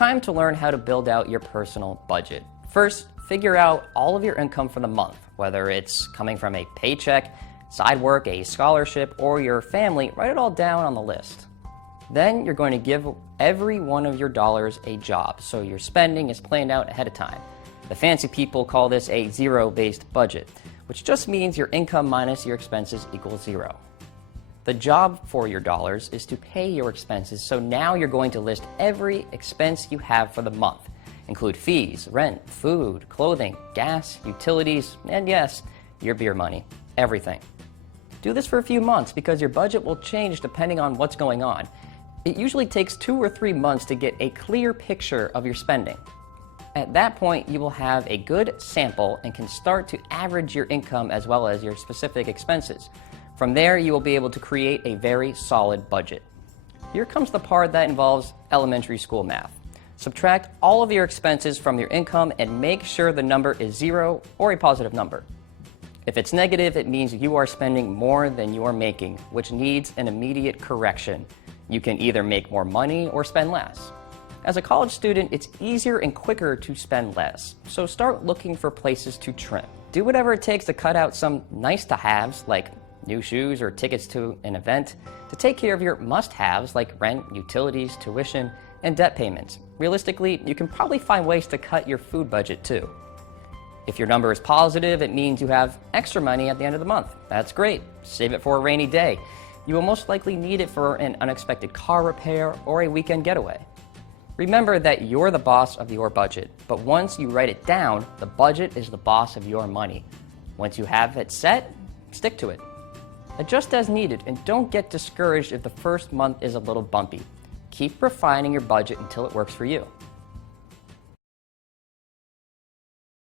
time to learn how to build out your personal budget. First, figure out all of your income for the month, whether it's coming from a paycheck, side work, a scholarship, or your family. Write it all down on the list. Then you're going to give every one of your dollars a job, so your spending is planned out ahead of time. The fancy people call this a zero-based budget, which just means your income minus your expenses equals zero. The job for your dollars is to pay your expenses, so now you're going to list every expense you have for the month. Include fees, rent, food, clothing, gas, utilities, and yes, your beer money, everything. Do this for a few months because your budget will change depending on what's going on. It usually takes 2 or 3 months to get a clear picture of your spending. At that point, you will have a good sample and can start to average your income as well as your specific expenses. From there, you will be able to create a very solid budget. Here comes the part that involves elementary school math. Subtract all of your expenses from your income and make sure the number is zero or a positive number. If it's negative, it means you are spending more than you are making, which needs an immediate correction. You can either make more money or spend less. As a college student, it's easier and quicker to spend less, so start looking for places to trim. Do whatever it takes to cut out some nice-to-haves, like new shoes or tickets to an event, to take care of your must-haves like rent, utilities, tuition, and debt payments. Realistically, you can probably find ways to cut your food budget too. If your number is positive, it means you have extra money at the end of the month. That's great. Save it for a rainy day. You will most likely need it for an unexpected car repair or a weekend getaway. Remember that you're the boss of your budget, but once you write it down, the budget is the boss of your money. Once you have it set, stick to it. Adjust as needed and don't get discouraged if the first month is a little bumpy. Keep refining your budget until it works for you.